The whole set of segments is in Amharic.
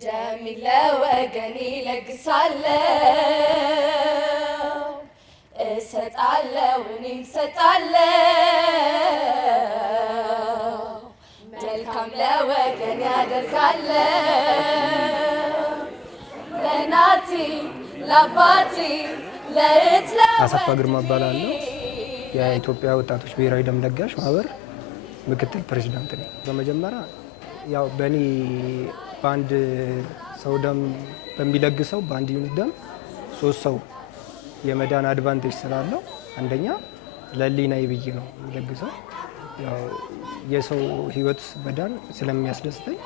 ደም ለወገኔ ለግሳለሁ እሰጣለሁ እኔም እሰጣለሁ መልካም ለወገኔ አደርጋለሁ ለናቲ ለአባቴ ለእህት አሰፋ ግርማ እባላለሁ። የኢትዮጵያ ወጣቶች ብሔራዊ ደም ለጋሽ ማህበር ምክትል ፕሬዝዳንት ነኝ። በመጀመሪያ ያው በእኔ በአንድ ሰው ደም በሚለግሰው በአንድ ዩኒት ደም 3 ሰው የመዳን አድቫንቴጅ ስላለው አንደኛ ለሊናይ ብዬ ነው የሚለግሰው። ያው የሰው ህይወት መዳን ስለሚያስደስተኝ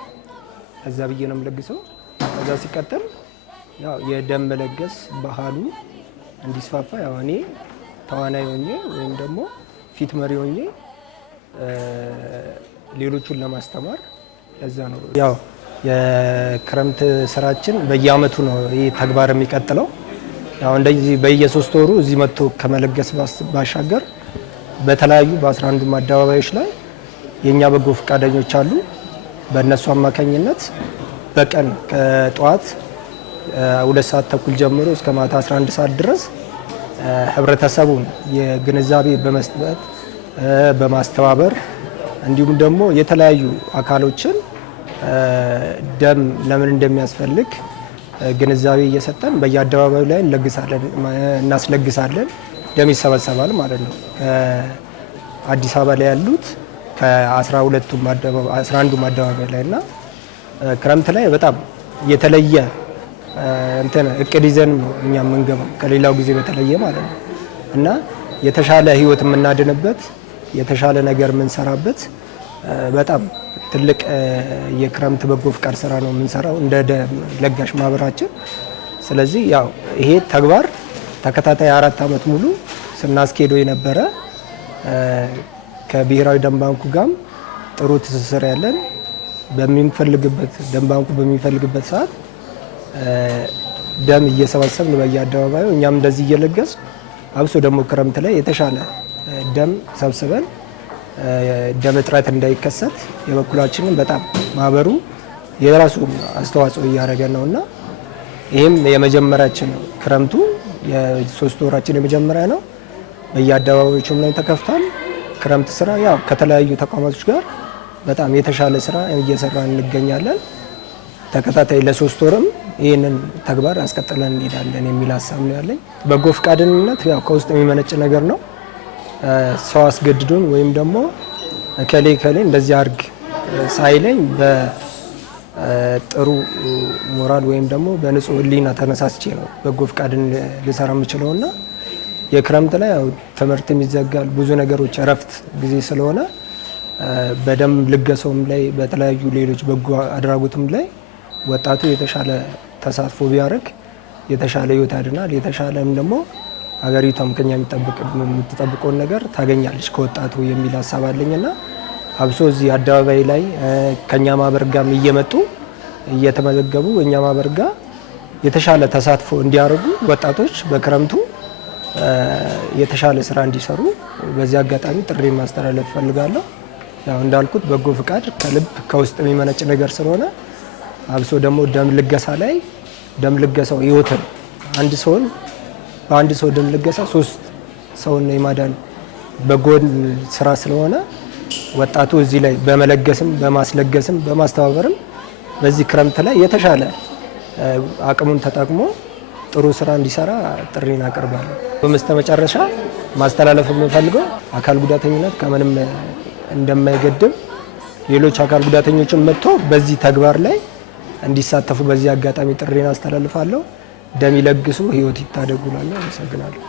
እዛ ብዬ ነው የሚለግሰው። ከዛ ሲቀጥል ያው የደም መለገስ ባህሉ እንዲስፋፋ ያው እኔ ተዋናይ ሆኜ ወይም ደግሞ ፊት መሪ ሆኜ ሌሎቹን ለማስተማር ለዛ ነው። ያው የክረምት ስራችን በየአመቱ ነው ይህ ተግባር የሚቀጥለው። ያው እንደዚህ በየ3 ወሩ እዚህ መጥቶ ከመለገስ ባሻገር በተለያዩ በ11ዱም አደባባዮች ላይ የኛ በጎ ፈቃደኞች አሉ። በእነሱ አማካኝነት በቀን ከጠዋት 2 ሰዓት ተኩል ጀምሮ እስከ ማታ 11 ሰዓት ድረስ ህብረተሰቡን የግንዛቤ በመስጠት በማስተባበር እንዲሁም ደግሞ የተለያዩ አካሎችን ደም ለምን እንደሚያስፈልግ ግንዛቤ እየሰጠን በየአደባባዩ ላይ እናስለግሳለን። ደም ይሰበሰባል ማለት ነው። ከአዲስ አበባ ላይ ያሉት ከ11ዱም አደባባይ ላይ እና ክረምት ላይ በጣም የተለየ እቅድ ይዘን ነው እኛ የምንገባው ከሌላው ጊዜ በተለየ ማለት ነው እና የተሻለ ህይወት የምናድንበት የተሻለ ነገር የምንሰራበት በጣም ትልቅ የክረምት በጎ ፍቃድ ስራ ነው የምንሰራው እንደ ደም ለጋሽ ማህበራችን። ስለዚህ ያው ይሄ ተግባር ተከታታይ 4 አመት ሙሉ ስናስኬደው የነበረ ከብሔራዊ ደም ባንኩ ጋር ጥሩ ትስስር ያለን በሚፈልግበት ደም ባንኩ በሚፈልግበት ሰዓት ደም እየሰበሰብን በየአደባባዩ እኛም እንደዚህ እየለገስ አብሶ ደግሞ ክረምት ላይ የተሻለ ደም ሰብስበን ደም እጥረት እንዳይከሰት የበኩላችንን በጣም ማህበሩ የራሱ አስተዋጽኦ እያደረገ ነውና ይሄም የመጀመሪያችን ነው። ክረምቱ የ3 ወራችን የመጀመሪያ ነው። በየአደባባዮቹም ላይ ተከፍቷል። ክረምት ስራ ያው ከተለያዩ ተቋማቶች ጋር በጣም የተሻለ ስራ እየሰራን እንገኛለን። ተከታታይ ለ3 ወርም ይህንን ተግባር አስቀጥለን እንሄዳለን የሚል ሀሳብ ነው ያለኝ። በጎ ፈቃደኝነት ያው ከውስጥ የሚመነጭ ነገር ነው። ሰው አስገድዶኝ ወይም ደግሞ ከሌ እንደዚህ አድርግ ሳይለኝ በጥሩ ሞራል ወይም ደግሞ በንጹህ ሕሊና ተነሳስቼ ነው በጎ ፈቃድን ልሰራ የምችለውና የክረምት ላይ ያው ትምህርት ይዘጋል፣ ብዙ ነገሮች እረፍት ጊዜ ስለሆነ በደም ልገሰውም ላይ በተለያዩ ሌሎች በጎ አድራጎትም ላይ ወጣቱ የተሻለ ተሳትፎ ቢያደርግ የተሻለ ህይወት ያድናል። የተሻለም ደግሞ ሀገሪቷም ከኛ የምትጠብቀውን ነገር ታገኛለች ከወጣቱ የሚል ሀሳብ አለኝና አብሶ እዚህ አደባባይ ላይ ከኛ ማህበር ጋር እየመጡ እየተመዘገቡ እኛ ማህበር ጋር የተሻለ ተሳትፎ እንዲያደርጉ ወጣቶች በክረምቱ የተሻለ ስራ እንዲሰሩ በዚህ አጋጣሚ ጥሪ ማስተላለፍ ፈልጋለሁ። ያው እንዳልኩት በጎ ፍቃድ ከልብ ከውስጥ የሚመነጭ ነገር ስለሆነ አብሶ ደግሞ ደም ልገሳ ላይ ደም ልገሳው ህይወትን በአንድ ሰው ደም ልገሳ 3 ሰውን የማዳን በጎን ስራ ስለሆነ ወጣቱ እዚህ ላይ በመለገስም በማስለገስም በማስተባበርም በዚህ ክረምት ላይ የተሻለ አቅሙን ተጠቅሞ ጥሩ ስራ እንዲሰራ ጥሪን አቀርባለሁ። በመጨረሻ ማስተላለፍ የምፈልገው አካል ጉዳተኝነት ከምንም እንደማይገድብ ሌሎች አካል ጉዳተኞችን መጥቶ በዚህ ተግባር ላይ እንዲሳተፉ በዚህ አጋጣሚ ጥሪን አስተላልፋለሁ። ደም ይለግሱ ህይወት ይታደጉ። አመሰግናለሁ።